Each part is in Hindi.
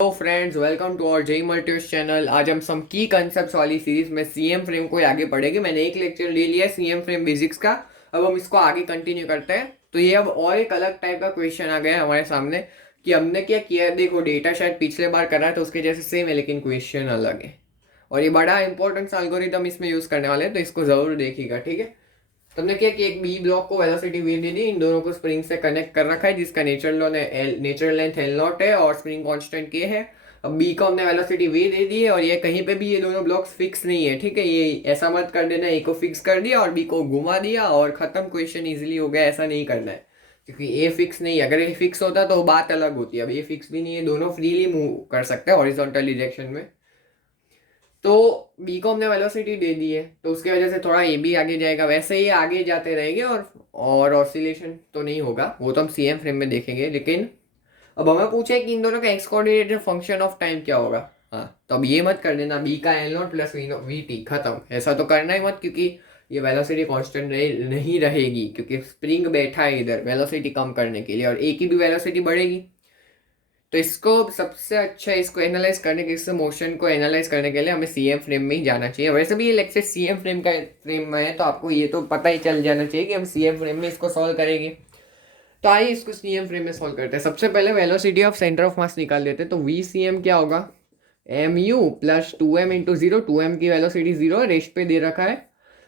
Hello friends, welcome to our JEE multiverse channel. आज हम सम की कंसेप्ट्स वाली सीरीज में सीएम फ्रेम को आगे पढ़ेंगे। मैंने एक लेक्चर ले लिया सीएम फ्रेम बेसिक्स का। अब हम इसको आगे कंटिन्यू करते हैं। तो ये अब और एक अलग टाइप का क्वेश्चन आ गया है हमारे सामने कि हमने क्या किया है। देखो, डेटा शायद पिछले बार करा है तो उसके जैसे सेम है, लेकिन क्वेश्चन अलग है। और ये बड़ा इंपॉर्टेंट एल्गोरिथम इसमें यूज करने वाले हैं, तो इसको जरूर देखिएगा, ठीक है। तुमने क्या कि एक बी ब्लॉक को वेलोसिटी वी दे दी, इन दोनों को स्प्रिंग से कनेक्ट कर रखा है, जिसका नेचुरल लेंथ एल नॉट है और स्प्रिंग कांस्टेंट के है। अब बी को हमने वेलोसिटी वी दे दी है और ये कहीं पे भी ये दोनों ब्लॉक्स फिक्स नहीं है, ठीक है। ये ऐसा मत कर देना ए को फिक्स कर दिया और बी को घुमा दिया और खत्म, क्वेश्चन इजीली हो गया, ऐसा नहीं करना है। क्योंकि ए फिक्स नहीं है। अगर ए फिक्स होता तो बात अलग होती है। अब ए फिक्स भी नहीं है, दोनों फ्रीली मूव कर सकते हैं हॉरिजॉन्टल डायरेक्शन में। तो बी को हमने वेलोसिटी दे दी है, तो उसकी वजह से थोड़ा ए भी आगे जाएगा। वैसे ही आगे जाते रहेंगे और ऑसिलेशन तो नहीं होगा, वो तो हम सीएम फ्रेम में देखेंगे। लेकिन अब हमें पूछे कि इन दोनों का x coordinated function of time क्या होगा। हाँ, तो अब ये मत कर देना बी का L not plus we T खत्म, ऐसा तो करना ही मत। क्योंकि ये वेलोसिटी कांस्टेंट नहीं रहेगी, क्योंकि स्प्रिंग बैठा है इधर वेलोसिटी कम करने के लिए और ए की भी वेलोसिटी बढ़ेगी। तो इसको सबसे अच्छा इसको एनालाइज करने के, इससे मोशन को एनालाइज करने के लिए हमें सीएम फ्रेम में ही जाना चाहिए। वैसे भी ये लेक्चर सीएम फ्रेम का फ्रेम में है, तो आपको ये तो पता ही चल जाना चाहिए कि हम सीएम फ्रेम में इसको सॉल्व करेंगे। तो आइए इसको सीएम फ्रेम में सॉल्व करते हैं। सबसे पहले velocity of centre of mass निकाल लेते हैं। तो वी सी एम क्या होगा, M U plus 2m into zero. 2m की वेलोसिटी जीरो रेस्ट पे दे रखा है,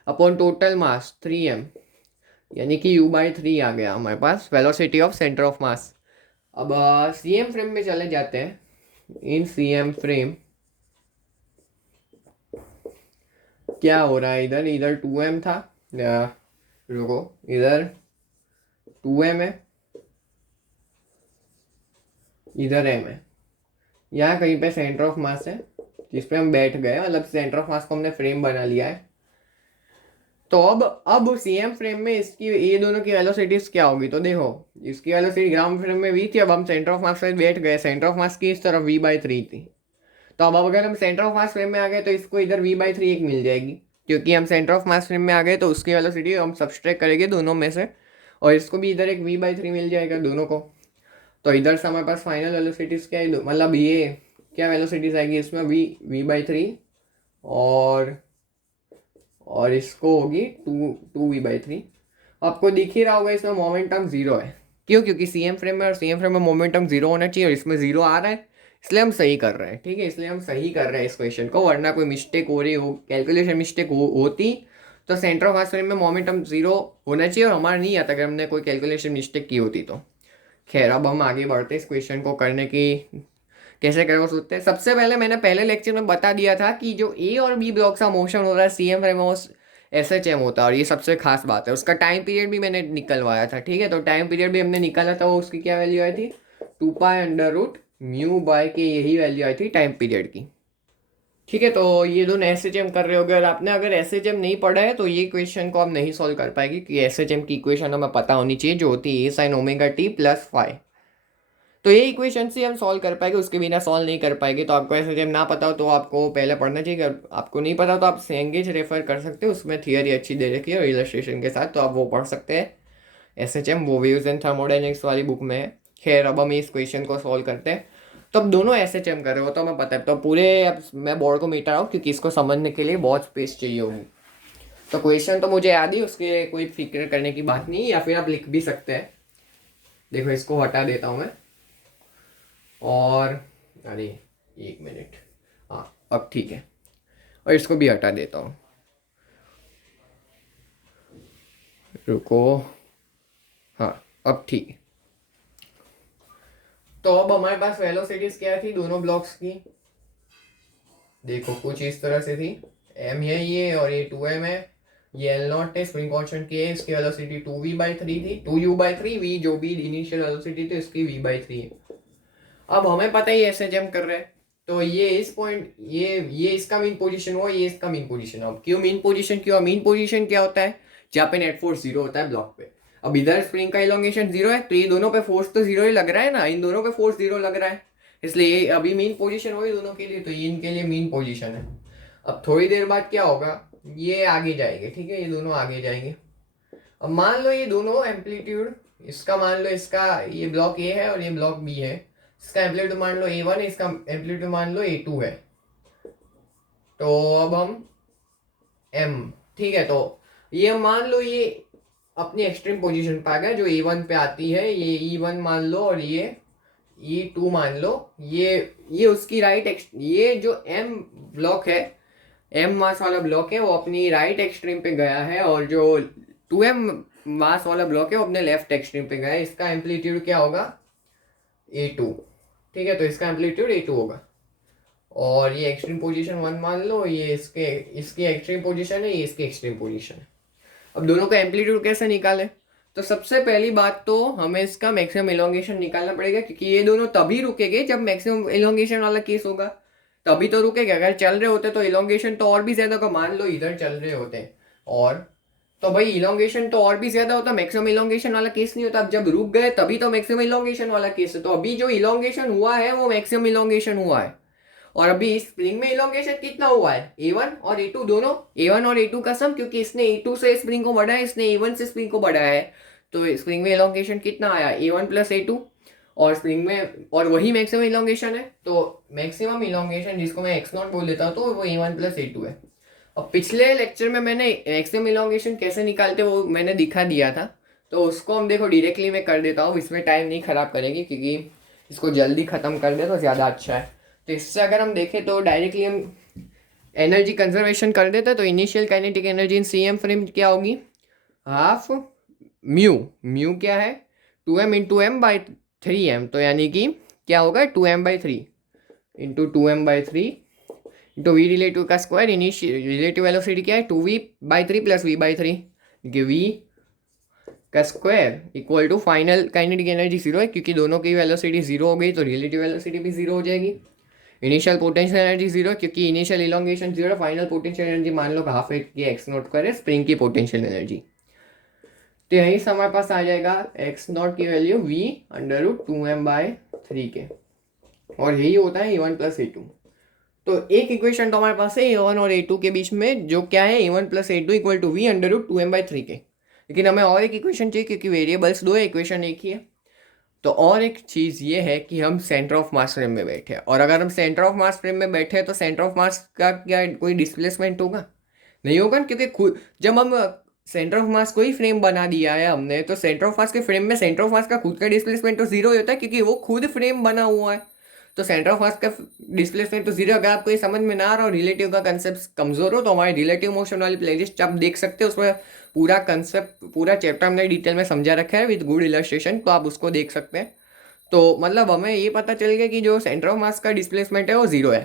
अपॉन टोटल मास 3m, यानी कि u/3 आ गया हमारे पास velocity of centre of mass. अब सीएम फ्रेम में चले जाते हैं। इन सीएम फ्रेम क्या हो रहा है, इधर इधर 2m था, रुको, इधर 2m है, इधर m है। यहाँ कहीं पे सेंटर ऑफ मास है जिस पे हम बैठ गए, मतलब सेंटर ऑफ मास को हमने फ्रेम बना लिया है। तो अब सीएम फ्रेम में इसकी ये दोनों की वेलोसिटीज क्या होगी। तो देखो, इसकी वेलोसिटी ग्राउंड फ्रेम में v थी, अब हम सेंटर ऑफ मास पे बैठ गए, सेंटर ऑफ मास की इस तरफ v/3 थी। तो अब अगर हम सेंटर ऑफ मास फ्रेम में आ गए तो इसको इधर v/3 एक मिल जाएगी, क्योंकि हम सेंटर ऑफ मास फ्रेम में आ गए। तो उसकी वेलोसिटी हम सब्सट्रैक्ट करेंगे दोनों में से, और इसको भी इधर एक v/3 मिल जाएगा दोनों को। तो इधर से हमारे पास फाइनल वेलोसिटीज क्या है, मतलब ये क्या वेलोसिटीज आएगी इसमें, v/3 और इसको होगी 2v/3। आपको दिख ही रहा होगा इसमें मोमेंटम जीरो है। क्यों? क्योंकि सीएम फ्रेम में और सीएम फ्रेम में मोमेंटम जीरो होना चाहिए और इसमें जीरो आ रहा है, इसलिए हम सही कर रहे हैं, ठीक है। इसलिए हम सही कर रहे हैं इस क्वेश्चन को, वरना कोई मिस्टेक हो रही हो, कैलकुलेशन मिस्टेक होती तो सेंटर ऑफ मास फ्रेम में मोमेंटम जीरो होना चाहिए और हमारा नहीं आता अगर हमने कोई कैलकुलेशन मिस्टेक की होती तो। खैर, अब हम आगे बढ़ते इस क्वेश्चन को करने की कैसे करें वो सोचते हैं। सबसे पहले मैंने पहले लेक्चर में बता दिया था कि जो ए और बी ब्लॉक का मोशन हो रहा है सीएम फ्रेम में SHM होता है, और ये सबसे खास बात है। उसका टाइम पीरियड भी मैंने निकलवाया था, ठीक है। तो टाइम पीरियड भी हमने निकाला था, वो उसकी क्या वैल्यू आई थी, 2π√μ/k, यही वैल्यू आई थी टाइम पीरियड की, ठीक है। तो ये दोनों SHM कर रहे होगे, और आपने अगर SHM नहीं पढ़ा है तो ये क्वेश्चन को आप नहीं सॉल्व कर पाएंगे, क्योंकि SHM की इक्वेशन हमें पता होनी चाहिए, जो होती है a sin ωt+φ। तो ये इक्वेशन से हम सॉल्व कर पाएंगे, उसके बिना सॉल्व नहीं कर पाएंगे। तो आपको ऐसे जब ना पता हो तो आपको पहले पढ़ना चाहिए। अगर आपको नहीं पता तो आप सेंगेज रेफर कर सकते हो, उसमें थियरी अच्छी दे रखी है और इलस्ट्रेशन के साथ, तो आप वो पढ़ सकते हैं। SHM वो वेव्स एंड थर्मोडायनेमिक्स वाली बुक में है। खैर, अब हम इस क्वेश्चन को सॉल्व करते हैं। तो अब दोनों SHM कर रहे हो तो हमें पता है। तो पूरे अब मैं बोर्ड को मिटा रहा हूँ, क्योंकि इसको समझने के लिए बहुत स्पेस चाहिए होगी। तो क्वेश्चन तो मुझे याद ही, उसके कोई फिक्र करने की बात नहीं, या फिर आप लिख भी सकते हैं। देखो, इसको हटा देता हूँ मैं, और अरे एक मिनट, हाँ अब ठीक है, और इसको भी हटा देता हूँ, रुको, हाँ अब ठीक है। तो अब हमारे पास वेलोसिटीज क्या थी दोनों ब्लॉक्स की, देखो कुछ इस तरह से थी। m है ये, और ये 2m है, ये एल नॉट है, स्प्रिंग कांस्टेंट की है, इसकी वेलोसिटी 2v/3 थी, 2u/3 v, जो भी इनिशियल वेलोसिटी थी इसकी v/3 है। अब हमें पता ही ऐसे जम कर रहे हैं, तो ये इस पॉइंट, ये इसका मीन पोजीशन हुआ, ये इसका मीन पोजीशन। अब क्यों मीन पोजीशन, क्यों मीन पोजीशन क्या होता है, जहाँ पे नेट फोर्स जीरो होता है ब्लॉक पे। अब इधर स्प्रिंग का इलोंगेशन जीरो है, तो ये दोनों पे फोर्स तो जीरो ही लग रहा है ना, इन दोनों पे फोर्स जीरो लग रहा है, इसलिए ये अभी मीन पोजीशन हुई दोनों के लिए, तो ये इनके लिए मीन पोजीशन है। अब थोड़ी देर बाद क्या होगा, ये आगे जाएंगे, ठीक है, ये दोनों आगे जाएंगे। अब मान लो ये दोनों एम्पलीट्यूड, इसका मान लो, इसका ये ब्लॉक ए है और ये ब्लॉक बी है, इसका एम्पलीट्यूड मान लो A1 है, इसका एम्पलीट्यूड मान लो A2 है। तो अब हम M, ठीक है, तो ये मान लो ये अपनी एक्सट्रीम पोजीशन पे आ गया, जो E1 पे आती है, ये E1 मान लो और ये E2 मान लो। ये उसकी ये जो M ब्लॉक है, M मास वाला ब्लॉक है, वो अपनी राइट एक्सट्रीम पे गया है, और जो 2M मास वाला ब्लॉक है वो अपने लेफ्ट एक्सट्रीम पे गया है। इसका एम्पलीट्यूड क्या होगा? A2, ठीक है, तो इसका एम्पलीट्यूड A2 होगा। और ये एक्सट्रीम पोजीशन 1 मान लो, ये इसकी एक्सट्रीम पोजीशन है, ये इसकी एक्सट्रीम पोजीशन है। अब दोनों का एम्पलीट्यूड कैसे निकाले? तो सबसे पहली बात तो हमें इसका मैक्सिमम इलोंगेशन निकालना पड़ेगा, क्योंकि ये दोनों तभी रुकेंगे जब मैक्सिमम इलोंगेशन वाला केस होगा, तभी तो रुकेगा। अगर चल रहे होते तो इलोंगेशन तो और भी ज्यादा होगा। मान लो इधर चल रहे होते और तो भाई इलोंगेशन तो और भी ज्यादा होता, मैक्सिमम इलोंगेशन वाला केस नहीं होता। अब जब रुक गए तभी तो मैक्सिमम इलोंगेशन वाला केस है। तो अभी जो इलोंगेशन हुआ है वो मैक्सिमम इलोंगेशन हुआ है। और अभी स्प्रिंग में इलोंगेशन कितना हुआ है? A1 और A2 दोनों, A1 और A2 का सम, क्योंकि इसने A2 से स्प्रिंग को बढ़ाया, इसने A1 से स्प्रिंग को बढ़ाया है। तो स्प्रिंग में इलोंगेशन कितना आया? A1 plus A2। और स्प्रिंग में, और वही मैक्सिमम इलोंगेशन है, तो मैक्सिमम इलोंगेशन जिसको मैं x0 बोल देता हूँ, तो वो A1 प्लस A2 है। अब पिछले लेक्चर में मैंने मैक्सिमम इलोंगेशन कैसे निकालते वो मैंने दिखा दिया था, तो उसको हम देखो डायरेक्टली मैं कर देता हूँ, इसमें टाइम नहीं खराब करेंगे, क्योंकि इसको जल्दी खत्म कर दे तो ज़्यादा अच्छा है। तो इससे अगर हम देखें तो डायरेक्टली हम एनर्जी कंजर्वेशन कर देते हैं। तो initial kinetic energy in CM frame क्या होगी? हाफ म्यू, म्यू क्या है? 2m into M by 3m, तो यानी कि क्या होगा? 2m/3 into 2m/3 into V relative का स्क्वायर। इनिशियल रिलेटिव वेलोसिटी क्या है? 2v/3 प्लस v/3, क्योंकि v का square equal to final kinetic energy 0 है, क्योंकि दोनों की वेलोसिटी 0 हो गई तो रिलेटिव वेलोसिटी भी 0 हो जाएगी। इनिशियल पोटेंशियल एनर्जी 0, क्योंकि initial elongation 0, final potential energy मान लो हाफ एट की x0 करे स्प्रिंग की पोटेंशियल एनर्जी। तो यहीं से हमारे पास आ जाएगा x0 की वैल्यू v/2m/3 के, और यही होता है A1 प्लस A2। तो एक इक्वेशन तो हमारे पास है A1 और A2 के बीच में, जो क्या है? A1 plus A2 equal to v/2m/3 के। लेकिन हमें और एक इक्वेशन चाहिए, क्योंकि वेरिएबल्स दो है, इक्वेशन एक ही है। तो और एक चीज़ ये है कि हम सेंटर ऑफ मास फ्रेम में बैठे हैं, और अगर हम सेंटर ऑफ मास फ्रेम में बैठे हैं तो सेंटर ऑफ मास का क्या कोई डिस्प्लेसमेंट होगा? नहीं होगा, क्योंकि खुद जब हम सेंटर ऑफ मास को ही फ्रेम बना दिया है हमने, तो सेंटर ऑफ मास के फ्रेम में सेंटर ऑफ मास का खुद का डिस्प्लेसमेंट तो जीरो ही होता है, क्योंकि वो खुद फ्रेम बना हुआ है। तो सेंटर ऑफ मास का डिस्प्लेसमेंट तो जीरो। अगर आपको ये समझ में ना आ रहा हो, रिलेटिव का कंसेप्ट कमजोर हो, तो हमारे रिलेटिव मोशन वाली प्लेलिस्ट आप देख सकते हो, उसमें पूरा कंसेप्ट, पूरा चैप्टर हमने डिटेल में समझा रखा है विद गुड इलस्ट्रेशन, तो आप उसको देख सकते हैं। तो मतलब हमें ये पता चल गया कि जो सेंटर ऑफ मास का डिस्प्लेसमेंट है वो जीरो है।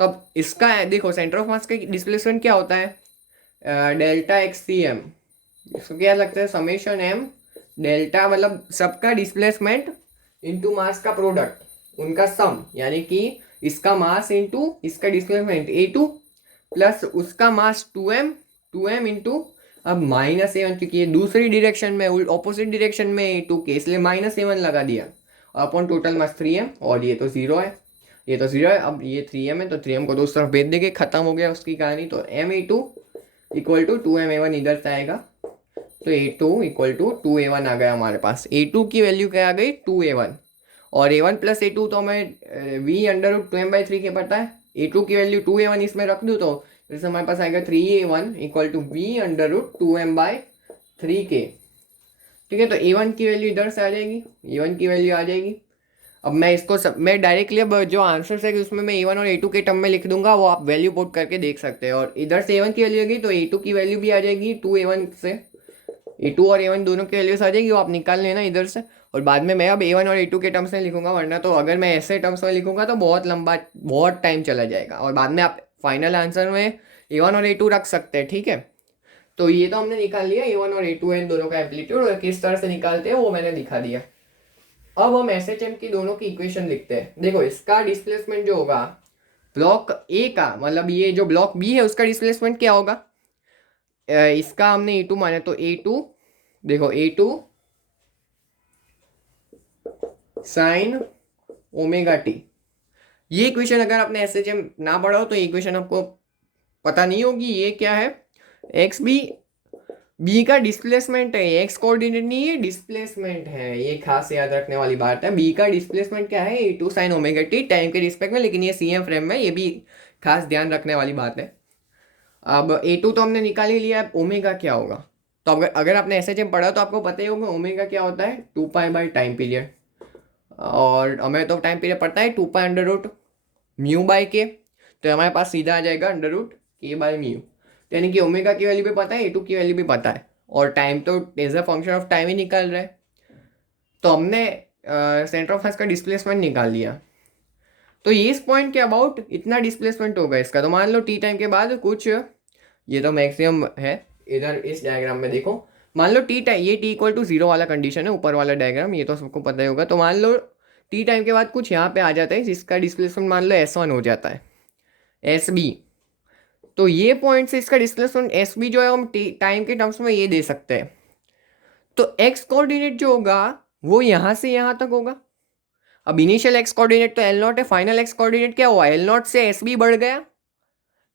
तो अब इसका देखो, सेंटर ऑफ मास का डिस्प्लेसमेंट क्या होता है? डेल्टा XCM, इसको क्या लगता है? समेशन M डेल्टा, मतलब सबका डिस्प्लेसमेंट इनटू मास का प्रोडक्ट, उनका सम, यानी कि इसका मास इनटू इसका डिस्प्लेसमेंट A2 प्लस उसका मास 2m इंटू, अब -A1, क्योंकि ये दूसरी डायरेक्शन में, ऑपोजिट डायरेक्शन में A2 के, इसलिए -A1 लगा दिया, अपॉन टोटल मास 3m, और ये तो जीरो है, ये तो जीरो है। अब ये 3m है, तो 3m को तो उस तरफ भेज देंगे, खत्म हो गया उसकी कहानी। तो m/2 इक्वल टू 2m/A1 इधर से आएगा, तो A2 इक्वल टू 2A1 आ गया हमारे पास। A2 की वैल्यू क्या आ गई? 2A1, और A1 प्लस A2 तो हमें v/2m/3 के पता है। A2 की वैल्यू 2A1 इसमें रख दूँ, तो जैसे हमारे पास आएगा 3A1 इक्वल टू v/2m/3 के, ठीक है। तो A1 की वैल्यू इधर से आ जाएगी, A1 की वैल्यू आ जाएगी। अब मैं इसको मैं डायरेक्टली अब जो आंसर है उसमें मैं A1 और A2 के टर्म में लिख दूंगा, वो आप वैल्यू पुट करके देख सकते हैं। और इधर से A1 की वैल्यू आएगी तो A2 की वैल्यू भी आ जाएगी 2A1 से, A2 और A1 दोनों की वैल्यूज आ जाएगी, वो आप निकाल लेना इधर से। और बाद में मैं अब A1 और A2 के टर्म्स में लिखूंगा, वरना तो अगर मैं ऐसे टर्म्स में लिखूंगा तो बहुत लंबा, बहुत टाइम चला जाएगा, और बाद में आप फाइनल आंसर में A1 और A2 रख सकते हैं, ठीक है। तो ये तो हमने निकाल लिया A1 और A2 है, इन दोनों का एम्पलीट्यूड, और किस तरह से निकालते हैं वो मैंने दिखा दिया। अब हम SHM की दोनों की इक्वेशन लिखते हैं। देखो, इसका डिस्प्लेसमेंट जो होगा ब्लॉक ए का, मतलब ये जो ब्लॉक बी है उसका डिस्प्लेसमेंट क्या होगा? इसका हमने A2 माना, तो A2, देखो A2 साइन ओमेगा टी। ये इक्वेशन अगर आपने SHM ना पढ़ा हो तो ये इक्वेशन आपको पता नहीं होगी। ये क्या है? XB बी का डिस्प्लेसमेंट है, एक्स कोऑर्डिनेट नहीं है, डिस्प्लेसमेंट है, ये खास याद रखने वाली बात है। बी का डिस्प्लेसमेंट क्या है, A two sine omega t time के रिस्पेक्ट में, लेकिन ये सी एम फ्रेम में, ये भी खास ध्यान रखने वाली बात है। अब ए टू तो हमने निकाल ही लिया, अब ओमेगा क्या होगा। तो अगर अगर आपने एस एच एम पढ़ा तो आपको पता ही होगा ओमेगा क्या होता है, 2 पाई टाइम पीरियड। और हमें तो टाइम पीरियड पड़ता है 2 pi under root mu by K, तो हमारे पास सीधा आ जाएगा √k/μ। यानी कि ओमेगा की वैल्यू भी पता है, ए टू की वैल्यू भी पता है, और टाइम तो as a function of time ही निकाल रहा है। तो हमने सेंटर ऑफ मास का डिस्प्लेसमेंट निकाल लिया। तो ये इस पॉइंट के अबाउट इतना डिस्प्लेसमेंट होगा इसका। तो मान लो टी टाइम के बाद कुछ, ये तो मैक्सिमम है, इधर इस डायग्राम में देखो, मान लो टी टाइम, ये t=0 वाला कंडीशन है, ऊपर वाला डायग्राम, ये तो सबको पता ही होगा। तो मान लो टी टाइम के बाद कुछ यहाँ पे आ जाता है जिसका डिस्प्लेसमेंट मान लो S1 हो जाता है, SB। तो ये पॉइंट से इसका डिस्प्लेसमेंट SB जो है हम टाइम के टर्म्स में ये दे सकते हैं। तो एक्स कोऑर्डिनेट जो होगा वो यहाँ से यहाँ तक होगा। अब इनिशियल एक्स कोऑर्डिनेट तो L0 है, फाइनल एक्स कोऑर्डिनेट क्या हुआ, L0 से SB बढ़ गया।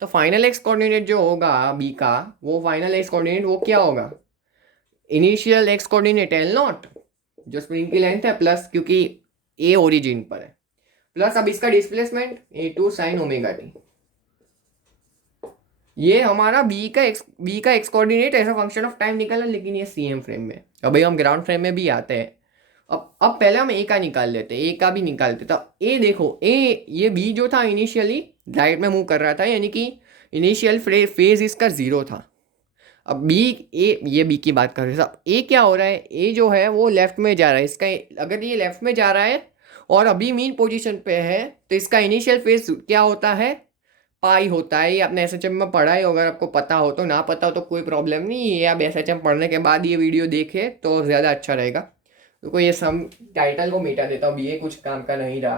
तो फाइनल एक्स कोऑर्डिनेट जो होगा बी का, वो फाइनल एक्स कोऑर्डिनेट वो क्या होगा, इनिशियल एक्स कोऑर्डिनेट L0 जो स्प्रिंग की लेंथ है, प्लस क्योंकि ए ओरिजिन पर है, प्लस अब इसका displacement A2 sign omega T. ये हमारा बी का x coordinate as a function of time निकला, लेकिन ये सी एम फ्रेम में। अब भाई हम ग्राउंड फ्रेम में भी आते हैं। अब पहले हम ए का निकाल लेते हैं, ए का भी निकालते। तो ए देखो, ए ये बी जो था इनिशियली राइट में मूव कर रहा था, यानी कि इनिशियल फेज इसका 0 था। अब बी, ए ये बी की बात कर रहे हैं। अब ए क्या हो रहा है, ए जो है वो लेफ्ट में जा रहा है, इसका अगर ये लेफ्ट में जा रहा है और अभी मीन पोजीशन पे है, तो इसका इनिशियल फेज क्या होता है, पाई होता है। ये आपने एस एच एम में पढ़ा है, अगर आपको पता हो तो, ना पता हो तो कोई प्रॉब्लम नहीं है, आप एस एच एम पढ़ने के बाद ये वीडियो देखे तो ज़्यादा अच्छा रहेगा। तो ये सम टाइटल को मिटा देता हूँ, ये कुछ काम का नहीं रहा।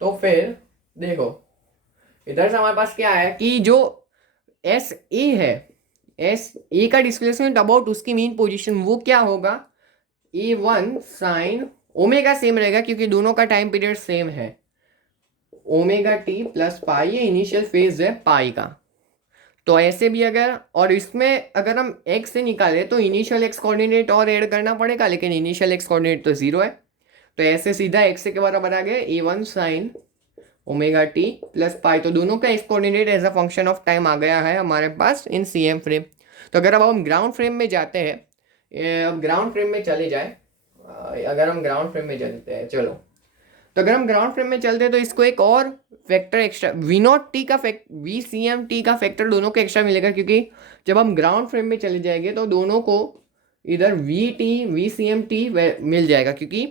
तो फिर देखो इधर से हमारे पास क्या है कि जो एस ए है, एस ए का डिस्प्लेसमेंट अबाउट उसकी मीन पोजीशन वो क्या होगा, A1 साइन ओमेगा सेम रहेगा क्योंकि दोनों का टाइम पीरियड सेम है, ओमेगा टी प्लस पाई, ये इनिशियल फेज है पाई का। तो ऐसे भी अगर, और इसमें अगर हम एक्स से निकाले तो इनिशियल एक्स कोऑर्डिनेट और ऐड करना पड़ेगा, लेकिन इनिशियल एक्स कोऑर्डिनेट तो 0 है। तो ऐसे सीधा एक्स के बराबर आ गया A1 sine omega t plus pi. तो दोनों का x coordinate as a function of time आ गया है हमारे पास इन सी एम फ्रेम। तो अगर अब हम ग्राउंड फ्रेम में जाते हैं, अब ग्राउंड फ्रेम में चले जाए, अगर हम ग्राउंड फ्रेम में चलते हैं, चलो, तो अगर हम ग्राउंड फ्रेम में चलते हैं तो इसको एक और फैक्टर एक्स्ट्रा V0t का VCMT का फैक्टर दोनों को एक्स्ट्रा मिलेगा, क्योंकि जब हम ग्राउंड फ्रेम में चले जाएंगे तो दोनों को इधर VT VCMT मिल जाएगा, क्योंकि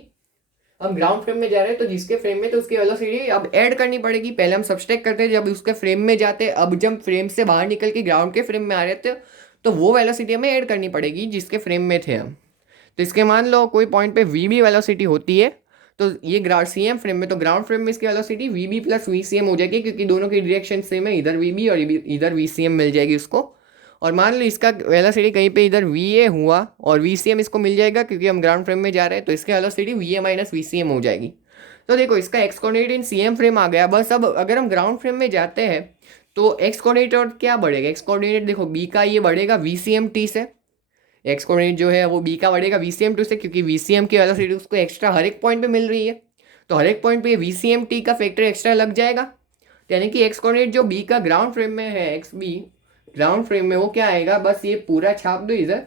हम ग्राउंड फ्रेम में जा रहे हैं तो जिसके फ्रेम में तो उसकी वेलोसिटी अब ऐड करनी पड़ेगी। पहले हम सब्सट्रैक्ट करते हैं जब उसके फ्रेम में जाते, अब जब फ्रेम से बाहर निकल के ग्राउंड के फ्रेम में आ रहे थे तो वो वेलोसिटी हमें ऐड करनी पड़ेगी जिसके फ्रेम में थे हम। तो इसके मान लो कोई पॉइंट पे VB वेलोसिटी होती है, तो ये ग्राउंड CM फ्रेम में, तो ग्राउंड फ्रेम में इसकी वेलोसिटी VB प्लस VCM हो जाएगी, क्योंकि दोनों की डायरेक्शन सेम है, इधर VB और इधर VCM मिल जाएगी उसको। और मान लो इसका वेलोसिटी कहीं पे इधर VA हुआ और VCM इसको मिल जाएगा, क्योंकि हम ग्राउंड फ्रेम में जा रहे हैं, तो इसकी वेलोसिटी VA माइनस VCM हो जाएगी। तो देखो इसका एक्स कोऑर्डिनेट इन CM फ्रेम आ गया। बस अब अगर हम ग्राउंड फ्रेम में जाते हैं तो एक्स कोऑर्डिनेट और क्या बढ़ेगा, एक्स कोऑर्डिनेट देखो बी का ये बढ़ेगा VCMT से, एक्स कोऑर्डिनेट जो है वो बी का बढ़ेगा VCM2 से, क्योंकि VCM की वेलोसिटी उसको एक्स्ट्रा हर एक पॉइंट पे मिल रही है, तो हर एक पॉइंट पे VCMT का फैक्टर एक्स्ट्रा लग जाएगा। यानी कि एक्स कोऑर्डिनेट जो बी का ग्राउंड फ्रेम में है, एक्स बी ग्राउंड फ्रेम में, वो क्या आएगा, बस ये पूरा छाप दो इधर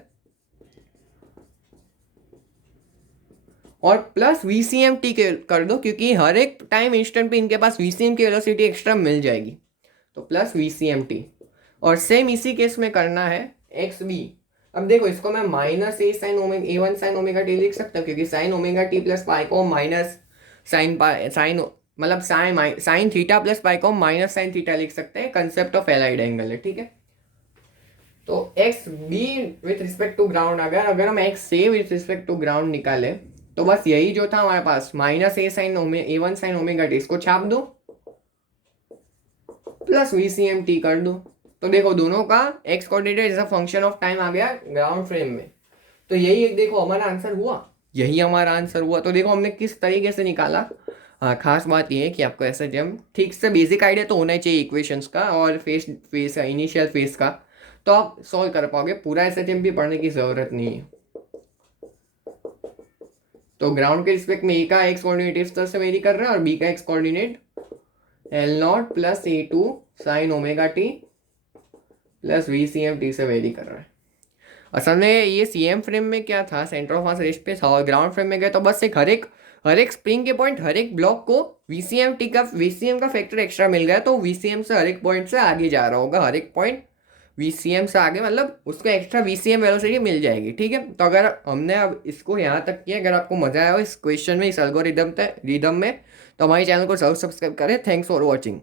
और प्लस VCMT के कर दो, क्योंकि हर एक टाइम इंस्टेंट पे इनके पास VCM की वेलोसिटी एक्स्ट्रा मिल जाएगी, तो प्लस VCMT। और सेम इसी केस में करना है एक्स बी। अब देखो इसको मैं minus A sine omega A1 sine omega T लिख सकता हूँ, क्योंकि साइन ओमेगा टी प्लस पाई को माइनस साइन मतलब साइन थीटा प्लस पाई को माइनस साइन थीटा लिख सकते हैं, कंसेप्ट ऑफ एलाइड एंगल है, ठीक है। तो X B with respect to ground, अगर हम एक्स से विथ रिस्पेक्ट टू ग्राउंड निकाले तो बस यही जो था हमारे पास, minus A1 sine omega t, इसको छाप दो प्लस VCMT कर दो। तो देखो दोनों का x coordinate as a function of time आ गया ग्राउंड फ्रेम में। तो यही एक देखो हमारा आंसर हुआ, यही हमारा आंसर हुआ। तो देखो हमने किस तरीके से निकाला। हाँ, खास बात यह है कि आपको ऐसा जब ठीक से बेसिक आइडिया तो होना ही चाहिए इक्वेशंस का और फेस इनिशियल फेस का। तो आप सॉल्व कर पाओगे, पूरा एसएचएमपी पढ़ने की ज़रूरत नहीं है। तो ग्राउंड के रिस्पेक्ट में ए का एक्स कोऑर्डिनेट इस तरह से वेरी कर रहा है और बी का x coordinate L0 plus A2 sign omega t plus VCM से वेरी कर रहा है। असल में ये CM फ्रेम में क्या था, सेंटर ऑफ मास रेस्ट पे था, और ग्राउंड फ्रेम में गए तो बस एक हर एक स्प्रिंग के पॉइंट, हर एक ब्लॉक को VCM का फैक्टर एक्स्ट्रा मिल गया, तो VCM से हर एक पॉइंट से आगे जा रहा होगा, हर एक पॉइंट VCM से आगे, मतलब उसको एक्स्ट्रा VCM वेलोसिटी मिल जाएगी। ठीक है, तो अगर हमने अब इसको यहाँ तक किया, अगर आपको मजा आया हो इस क्वेश्चन में, इस एल्गोरिदम में, तो हमारे चैनल को जरूर सब्सक्राइब करें। Thanks for watching.